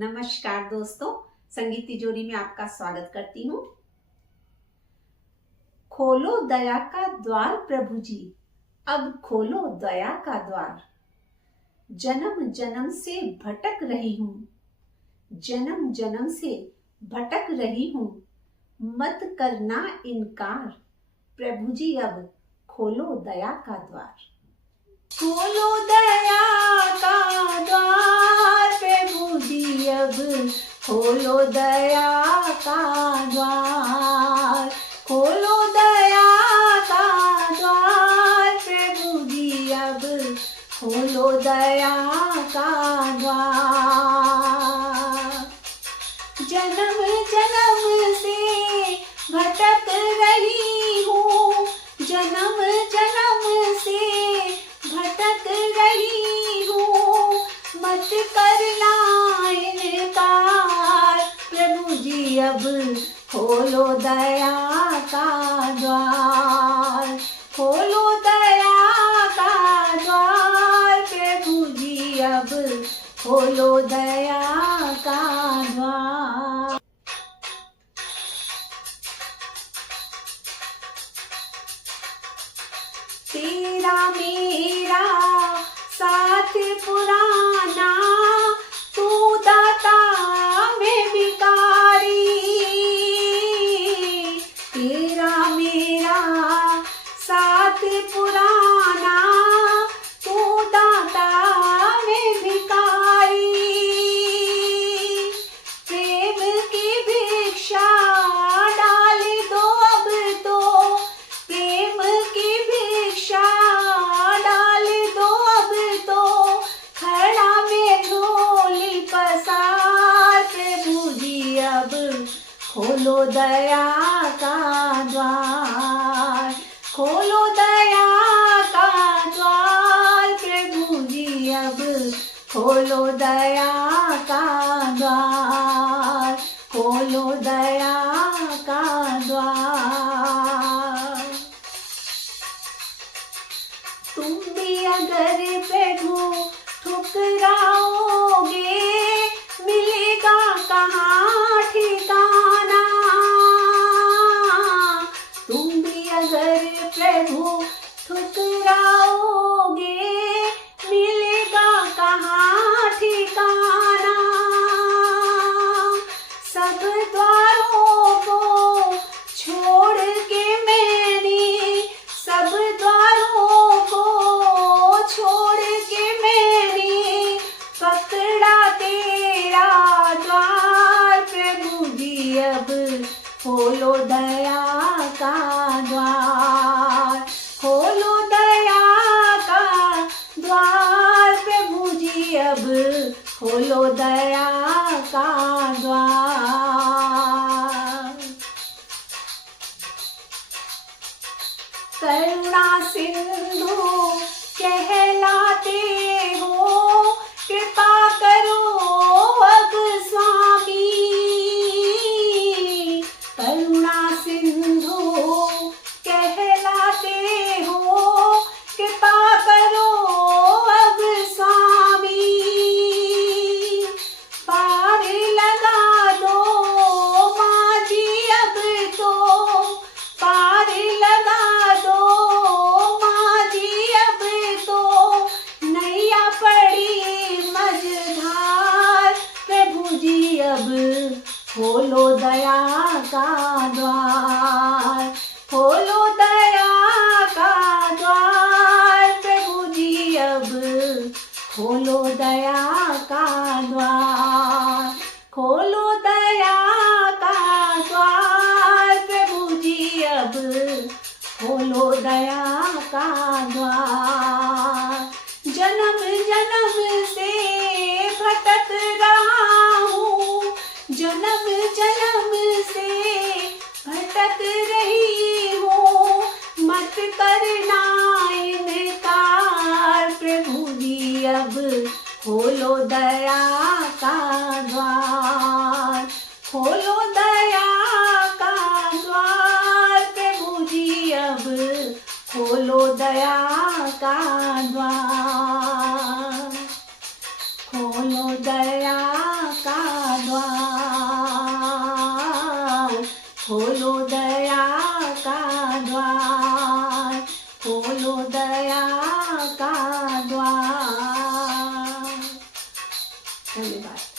नमस्कार दोस्तों, संगीत तिजोरी में आपका स्वागत करती हूँ। खोलो दया का द्वार प्रभु जी, अब खोलो दया का द्वार। जन्म जन्म से भटक रही हूँ, जन्म जन्म से भटक रही हूँ, मत करना इनकार प्रभु जी, अब खोलो दया का द्वार। खोलो दया का द्वार प्रभु जी, अब खोलो दया का द्वार। खोलो दया का द्वार प्रभु जी, अब खोलो दया का द्वार। जन्म जन्म से भटक रही हूँ, जन्म जन्म से भटक रही हूँ, मत करना इनकार प्रभु जी, अब खोलो दया का द्वार। खोलो दया का द्वार प्रभु जी, अब खोलो दया का द्वार। तेरा मेरा साथ पुराना, तू दाता मैं भिखारी। तेरा मेरा साथ पुराना, तू दाता मैं भिखारी। प्रेम की भिक्षा डाल दो अब तो, प्रेम की भिक्षा डाल दो अब तो, खड़ा में झोली पसार प्रभु जी, अब खोलो दया का द्वार। खोलो दया का द्वार प्रभु जी, अब खोलो दया का द्वार। खोलो दया का द्वार। तुम भी अगर प्रभु ठुकराओगे, मिलेगा कहाँ ठिकाना। तुम भी अगर प्रभु ठुकराओगे, मिलेगा कहाँ ठिकाना। सब द्वारों को छोड़ के मैंने, सब द्वारों को छोड़ के मैंने पकड़ा तेरा द्वार प्रभु जी, अब खोलो दया का द्वार। खोलो दया का द्वार प्रभु जी, अब खोलो दया का द्वार। करुणा सिंधु कहलाते हो, कृपा करो अब स्वामी। करुणा सिंधु कहलाते हो, कृपा करो अब स्वामी। पार लगा दो माँ जी अब तो, पार लगा दो माँ जी अब तो, नैया पड़ी मझधार प्रभु जी, अब खोलो दया का द्वार। खोलो दया का द्वार प्रभु जी, अब खोलो दया का द्वार। खोलो दया का द्वार प्रभु जी, अब खोलो दया का द्वार। जन्म जन्म से भटक रहा हूँ, जन्म जन्म से खोलो दया का द्वार, खोलो दया का द्वार। धन्यवाद।